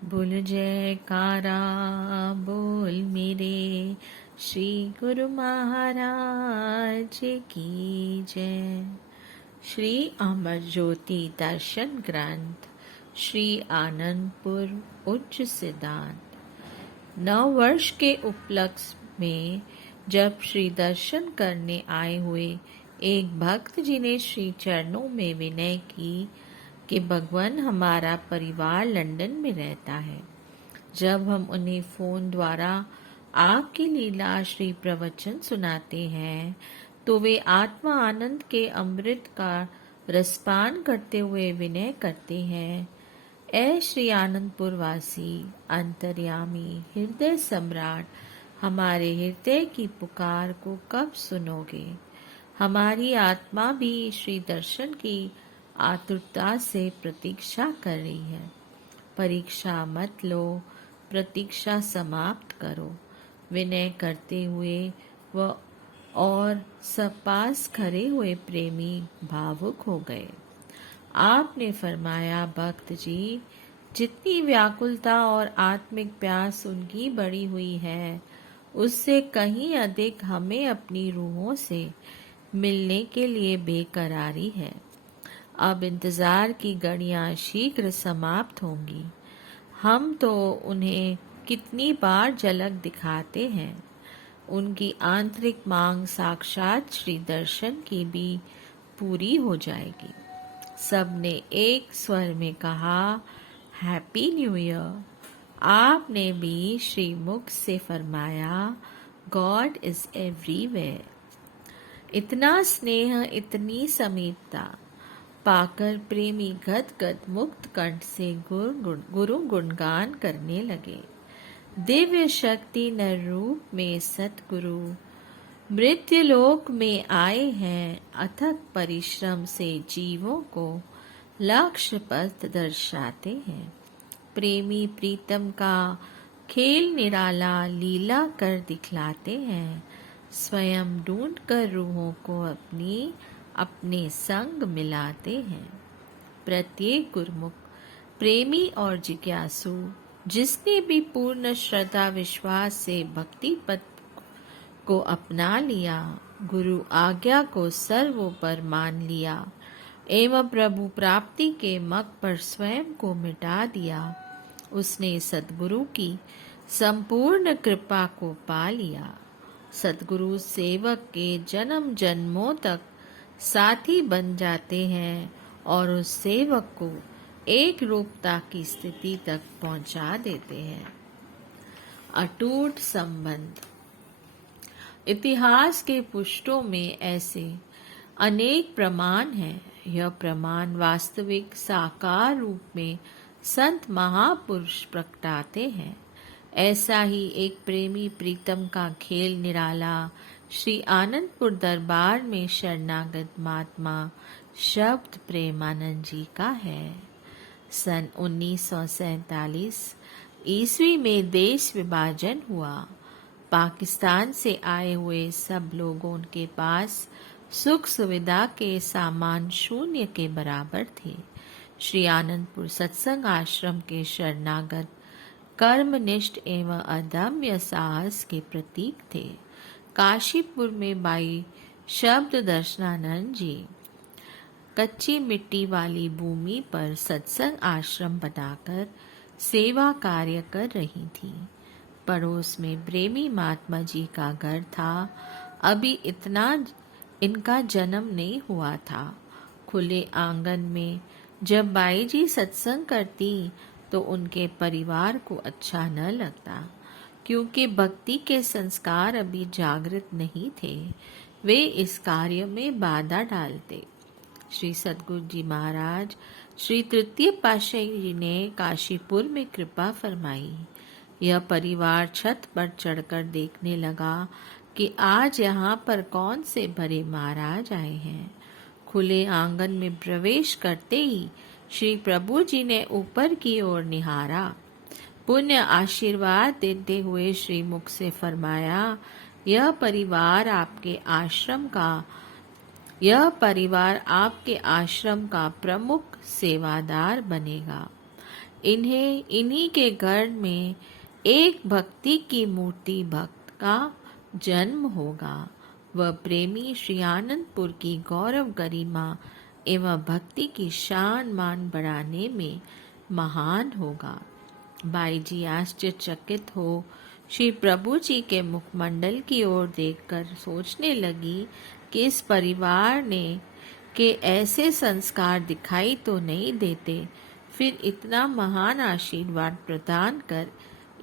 बोल जयकारा बोल मेरे श्री गुरु महाराज की जय। श्री अमर ज्योति दर्शन ग्रंथ श्री आनंदपुर उच्च सिद्धांत। नव वर्ष के उपलक्ष्य में जब श्री दर्शन करने आए हुए एक भक्त जी ने श्री चरणों में विनय की कि भगवान हमारा परिवार लंदन में रहता है। जब हम उन्हें फोन द्वारा आपकी लीला श्री प्रवचन सुनाते हैं तो वे आत्मा आनंद के अमृत का रसपान करते हुए विनय करते हैं, ऐ श्री आनंदपुर वासी अंतर्यामी हृदय सम्राट, हमारे हृदय की पुकार को कब सुनोगे। हमारी आत्मा भी श्री दर्शन की आतुरता से प्रतीक्षा कर रही है। परीक्षा मत लो, प्रतीक्षा समाप्त करो। विनय करते हुए वह और सब पास खड़े हुए प्रेमी भावुक हो गए। आपने फरमाया, भक्त जी, जितनी व्याकुलता और आत्मिक प्यास उनकी बढ़ी हुई है, उससे कहीं अधिक हमें अपनी रूहों से मिलने के लिए बेकरारी है। अब इंतजार की घड़ियां शीघ्र समाप्त होंगी। हम तो उन्हें कितनी बार झलक दिखाते हैं। उनकी आंतरिक मांग साक्षात श्री दर्शन की भी पूरी हो जाएगी। सबने एक स्वर में कहा, हैप्पी न्यू ईयर। आपने भी श्री मुख से फरमाया, गॉड इज एवरीवेयर। इतना स्नेह, इतनी समीपता पाकर प्रेमी गदगद मुक्त कंठ से गुरु गुणगान करने लगे। दिव्य शक्ति नर रूप में सतगुरु मृत्युलोक में आए हैं। अथक परिश्रम से जीवों को लक्ष्य पथ दर्शाते हैं। प्रेमी प्रीतम का खेल निराला लीला कर दिखलाते हैं। स्वयं ढूंढ कर रूहों को अपने संग मिलाते हैं। प्रत्येक गुरुमुख प्रेमी और जिज्ञासु जिसने भी पूर्ण श्रद्धा विश्वास से भक्ति पथ को अपना लिया, गुरु आज्ञा को सर्वोपर मान लिया एवं प्रभु प्राप्ति के मग पर स्वयं को मिटा दिया, उसने सद्गुरु की संपूर्ण कृपा को पा लिया। सद्गुरु सेवक के जन्म जन्मों तक साथी बन जाते हैं और उस सेवक को एक रूपता की स्थिति तक पहुंचा देते हैं। अटूट संबंध। इतिहास के पृष्ठों में ऐसे अनेक प्रमाण हैं। यह प्रमाण वास्तविक साकार रूप में संत महापुरुष प्रगटाते हैं। ऐसा ही एक प्रेमी प्रीतम का खेल निराला श्री आनंदपुर दरबार में शरणागत महात्मा शब्द प्रेमानंद जी का है। सन 1947 ईस्वी में देश विभाजन हुआ। पाकिस्तान से आए हुए सब लोगों के पास सुख सुविधा के सामान शून्य के बराबर थे। श्री आनंदपुर सत्संग आश्रम के शरणागत कर्मनिष्ठ एवं अदम्य साहस के प्रतीक थे। काशीपुर में बाई शब्द दर्शनानंद जी कच्ची मिट्टी वाली भूमि पर सत्संग आश्रम बनाकर सेवा कार्य कर रही थी। पड़ोस में प्रेमी महात्मा जी का घर था। अभी इनका जन्म नहीं हुआ था। खुले आंगन में जब बाई जी सत्संग करती तो उनके परिवार को अच्छा न लगता, क्योंकि भक्ति के संस्कार अभी जागृत नहीं थे। वे इस कार्य में बाधा डालते। श्री सद्गुरु जी महाराज श्री तृतीय पातशाही जी ने काशीपुर में कृपा फरमाई। यह परिवार छत पर चढ़कर देखने लगा कि आज यहाँ पर कौन से भरे महाराज आए हैं। खुले आंगन में प्रवेश करते ही श्री प्रभु जी ने ऊपर की ओर निहारा। पुण्य आशीर्वाद देते हुए श्री मुख से फरमाया, यह परिवार आपके आश्रम का प्रमुख सेवादार बनेगा। इन्हीं के घर में एक भक्ति की मूर्ति भक्त का जन्म होगा। वह प्रेमी श्री आनंदपुर की गौरव गरिमा एवं भक्ति की शान मान बढ़ाने में महान होगा। बाई जी आश्चर्यचकित हो श्री प्रभु जी के मुखमंडल की ओर देखकर सोचने लगी कि इस परिवार ने के ऐसे संस्कार दिखाई तो नहीं देते, फिर इतना महान आशीर्वाद प्रदान कर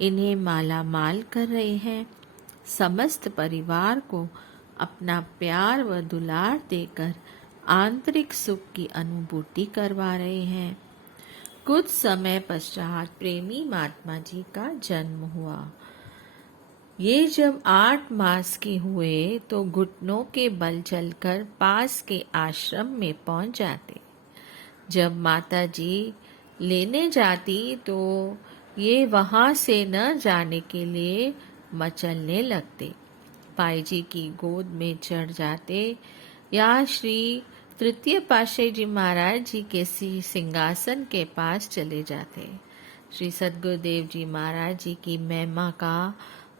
इन्हें माला माल कर रहे हैं। समस्त परिवार को अपना प्यार व दुलार देकर आंतरिक सुख की अनुभूति करवा रहे हैं। कुछ समय पश्चात प्रेमी महात्मा जी का जन्म हुआ। ये जब 8 मास के हुए तो घुटनों के बल चलकर पास के आश्रम में पहुंच जाते। जब माता जी लेने जाती तो ये वहां से न जाने के लिए मचलने लगते। पाई जी की गोद में चढ़ जाते या श्री तृतीय पातशाही जी महाराज जी के सिंहासन के पास चले जाते। श्री सद्गुरुदेव जी महाराज जी की महिमा का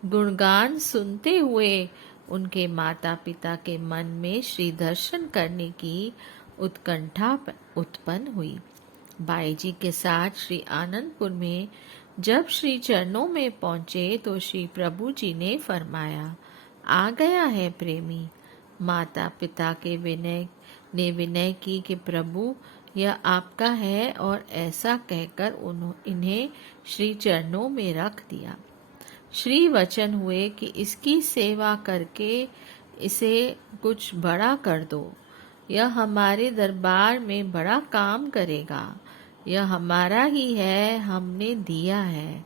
गुणगान सुनते हुए उनके माता पिता के मन में श्री दर्शन करने की उत्कंठा उत्पन्न हुई। बाई जी के साथ श्री आनंदपुर में जब श्री चरणों में पहुंचे तो श्री प्रभु जी ने फरमाया, आ गया है प्रेमी। माता पिता के विनय की कि प्रभु यह आपका है, और ऐसा कहकर इन्हें श्री चरणों में रख दिया। श्री वचन हुए कि इसकी सेवा करके इसे कुछ बड़ा कर दो। यह हमारे दरबार में बड़ा काम करेगा। यह हमारा ही है, हमने दिया है।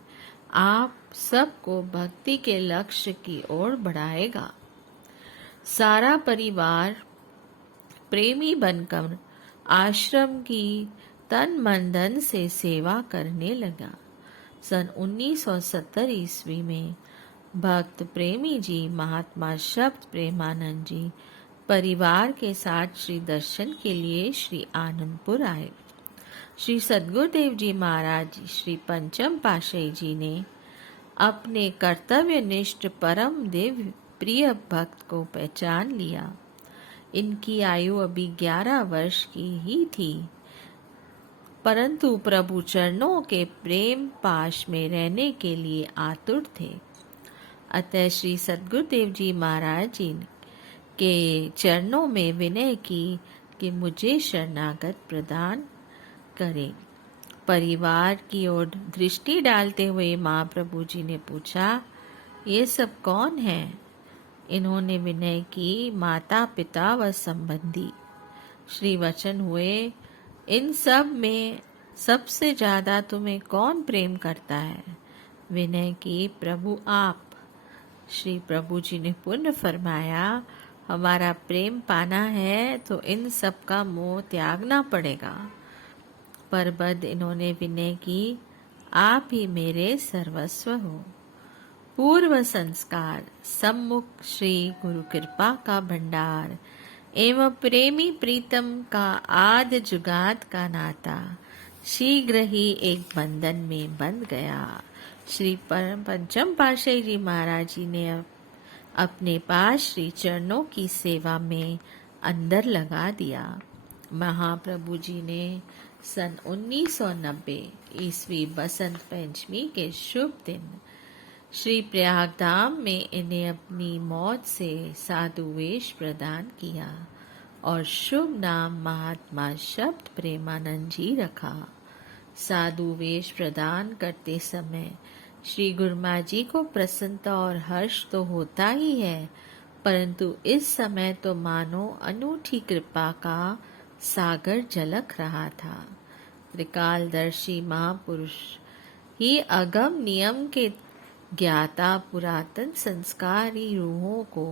आप सबको भक्ति के लक्ष्य की ओर बढ़ाएगा। सारा परिवार प्रेमी बनकर आश्रम की तन मन धन से सेवा करने लगा। सन 1970 ईस्वी में भक्त प्रेमी जी महात्मा शब्द प्रेमानंद जी परिवार के साथ श्री दर्शन के लिए श्री आनंदपुर आए। श्री सद्गुरुदेव जी महाराज श्री पंचम पातशाही जी ने अपने कर्तव्यनिष्ठ परम देव प्रिय भक्त को पहचान लिया। इनकी आयु अभी 11 वर्ष की ही थी, परंतु प्रभु चरणों के प्रेम पाश में रहने के लिए आतुर थे। अतः श्री सद्गुरुदेव जी महाराज जी के चरणों में विनय की कि मुझे शरणागत प्रदान करें। परिवार की ओर दृष्टि डालते हुए महाप्रभु जी ने पूछा, ये सब कौन है? इन्होंने विनय की, माता पिता व संबंधी। श्री वचन हुए, इन सब में सबसे ज्यादा तुम्हें कौन प्रेम करता है? विनय की, प्रभु आप। श्री प्रभु जी ने पुनः फरमाया, हमारा प्रेम पाना है तो इन सब का मोह त्यागना पड़ेगा। परबद इन्होंने विनय की, आप ही मेरे सर्वस्व हो। पूर्व संस्कार सम्मुख श्री गुरु कृपा का भंडार एवं प्रेमी प्रीतम का आद जुगात का नाता शीघ्र ही एक बंधन में बंध गया। श्री परम पंचम पातशाही जी महाराज जी ने अपने पास श्री चरणों की सेवा में अंदर लगा दिया। महाप्रभु जी ने सन 1990 ईस्वी बसंत पंचमी के शुभ दिन श्री प्रयागधाम में इन्हें अपनी मौत से साधु वेश प्रदान किया और शुभ नाम महात्मा शब्द प्रेमानंद जी रखा। साधु वेश प्रदान करते समय श्री गुरुमा जी को प्रसन्नता और हर्ष तो होता ही है, परंतु इस समय तो मानो अनूठी कृपा का सागर झलक रहा था। त्रिकालदर्शी महापुरुष ही अगम नियम के ज्ञाता पुरातन संस्कारी रूहों को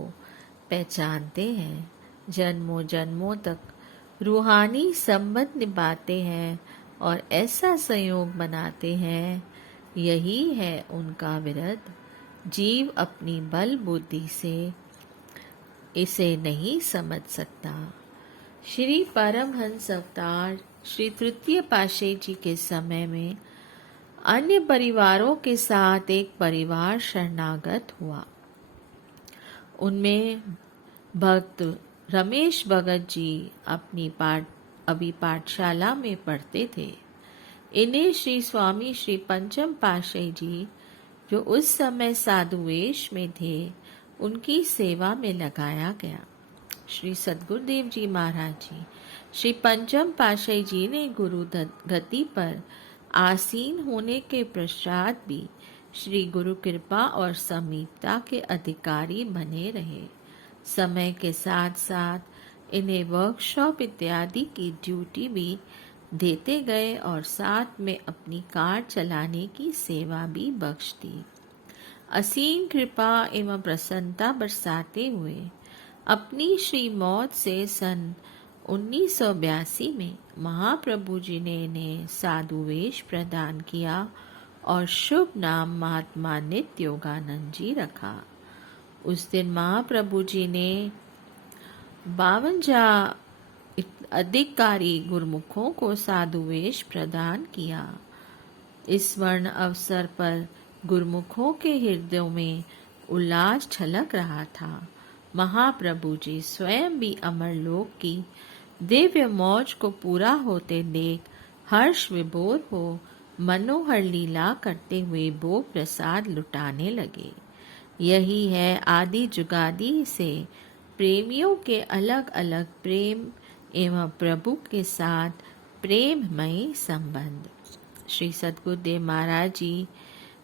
पहचानते हैं, जन्मों जन्मों तक रूहानी संबंध निभाते हैं और ऐसा संयोग बनाते हैं। यही है उनका विरध। जीव अपनी बल बुद्धि से इसे नहीं समझ सकता। श्री परमहंस अवतार श्री तृतीय पातशाही जी के समय में अन्य परिवारों के साथ एक परिवार शरणागत हुआ। उनमें भक्त रमेश भगत जी अभी पाठशाला में पढ़ते थे। इन्हें श्री स्वामी श्री पंचम पातशाही जी, जो उस समय साधु वेश में थे, उनकी सेवा में लगाया गया। श्री सद्गुरुदेव जी महाराज जी, श्री पंचम पातशाही जी ने गुरु गति पर आसीन होने के पश्चात भी श्री गुरु कृपा और समीपता के अधिकारी बने रहे। समय के साथ साथ इन्हें वर्कशॉप इत्यादि की ड्यूटी भी देते गए और साथ में अपनी कार चलाने की सेवा भी बख्श दी। असीम कृपा एवं प्रसन्नता बरसाते हुए अपनी श्री मौत से सन 1982 में महाप्रभु जी ने इन्हें साधु वेश प्रदान किया और शुभ नाम महात्मा नित्य योगानंद जी रखा। उस दिन महाप्रभु जी ने 52 अधिकारी गुरुमुखों को साधु वेश प्रदान किया। इस स्वर्ण अवसर पर गुरुमुखों के हृदयों में उल्लास छलक रहा था। महाप्रभु जी स्वयं भी अमरलोक की दिव्य मौज को पूरा होते देख हर्ष विभोर हो मनोहर लीला करते हुए भोग प्रसाद लुटाने लगे। यही है आदि जुगादि से प्रेमियों के अलग अलग प्रेम एवं प्रभु के साथ प्रेममयी संबंध। श्री सद्गुरुदेव महाराज जी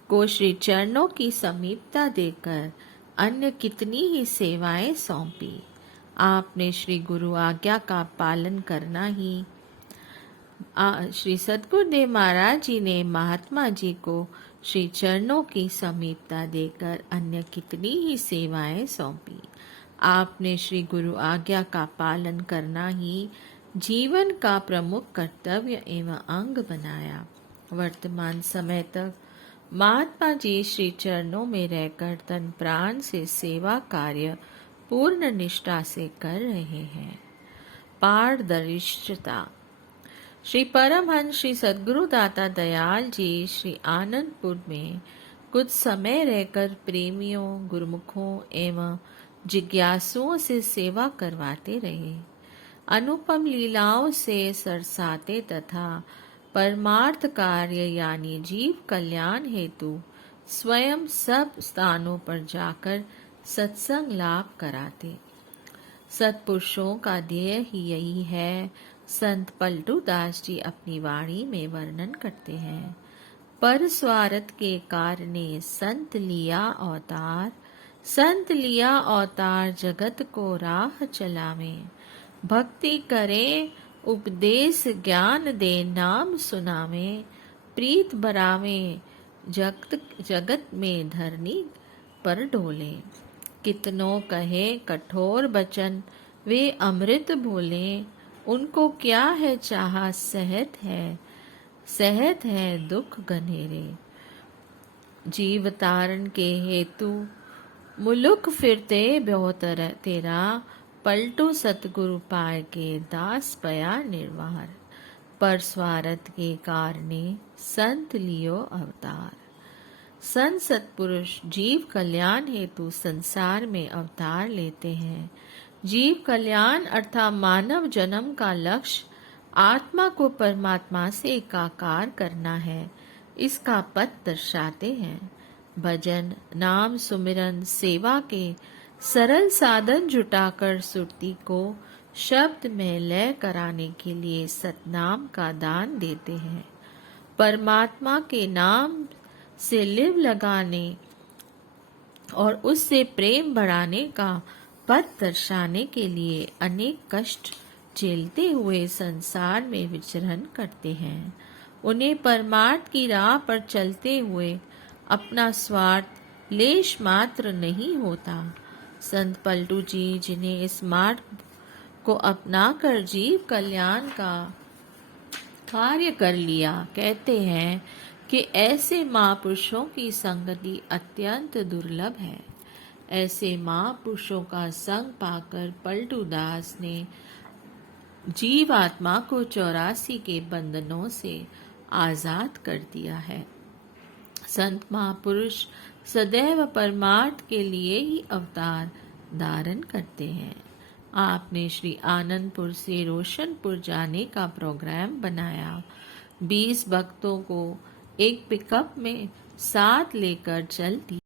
को श्री चरणों की समीपता देकर अन्य कितनी ही सेवाएं सौंपी। आपने श्री गुरु आज्ञा का पालन करना ही श्री सद्गुरुदेव महाराज जी ने महात्मा जी को श्री चरणों की समीपता देकर अन्य कितनी ही सेवाएं सौंपी। आपने श्री गुरु आज्ञा का पालन करना ही जीवन का प्रमुख कर्तव्य एवं अंग बनाया। वर्तमान समय तक महात्मा जी श्री चरणों में रहकर तन प्राण से सेवा कार्य पूर्ण निष्ठा से कर रहे हैं। पारदर्शिता। श्री परमहंस श्री सद्गुरु दाता दयाल जी श्री आनंदपुर में कुछ समय रहकर प्रेमियों, गुरुमुखों एवं जिज्ञासुओं से सेवा करवाते रहे। अनुपम लीलाओं से सरसाते तथा परमार्थ कार्य यानी जीव कल्याण हेतु स्वयं सब स्थानों पर जाकर सत्संग लाभ कराते। सत्पुरुषों का ध्येय ही यही है। संत पलटू दास जी अपनी वाणी में वर्णन करते हैं। पर स्वार्थ के कारणे संत लिया अवतार, संत लिया अवतार जगत को राह चलावे। भक्ति करे उपदेश ज्ञान दे नाम सुनावे। प्रीत बरावे जगत में धरनी पर डोले। कितनों कहे कठोर बचन वे अमृत बोले। उनको क्या है चाहा सहत है दुख घनेरे। जीव तारण के हेतु मुलुक फिरते ब्योतर तेरा। पलटू सतगुरु पाए के दास पया निर्वार। पर स्वार्थ के कारणे संत लियो अवतार। संत सत्पुरुष जीव कल्याण हेतु संसार में अवतार लेते हैं। जीव कल्याण अर्थात मानव जन्म का लक्ष्य आत्मा को परमात्मा से एकाकार करना है। इसका पथ दर्शाते हैं। भजन, नाम सुमिरन, सेवा के सरल साधन जुटाकर सुरती को शब्द में लय कराने के लिए सतनाम का दान देते हैं। परमात्मा के नाम से लिव लगाने और उससे प्रेम बढ़ाने का पथ दर्शाने के लिए अनेक कष्ट झेलते हुए संसार में विचरण करते हैं। उन्हें परमार्थ की राह पर चलते हुए अपना स्वार्थ लेश मात्र नहीं होता। संत पलटू जी, जिन्हें इस मार्ग को अपनाकर जीव कल्याण का कार्य कर लिया, कहते हैं कि ऐसे महापुरुषों की संगति अत्यंत दुर्लभ है। ऐसे महापुरुषों का संग पाकर पलटू दास ने जीव आत्मा को 84 के बंधनों से आजाद कर दिया है। संत महापुरुष सदैव परमार्थ के लिए ही अवतार धारण करते हैं। आपने श्री आनंदपुर से रोशनपुर जाने का प्रोग्राम बनाया। 20 भक्तों को एक पिकअप में साथ लेकर चल दिया।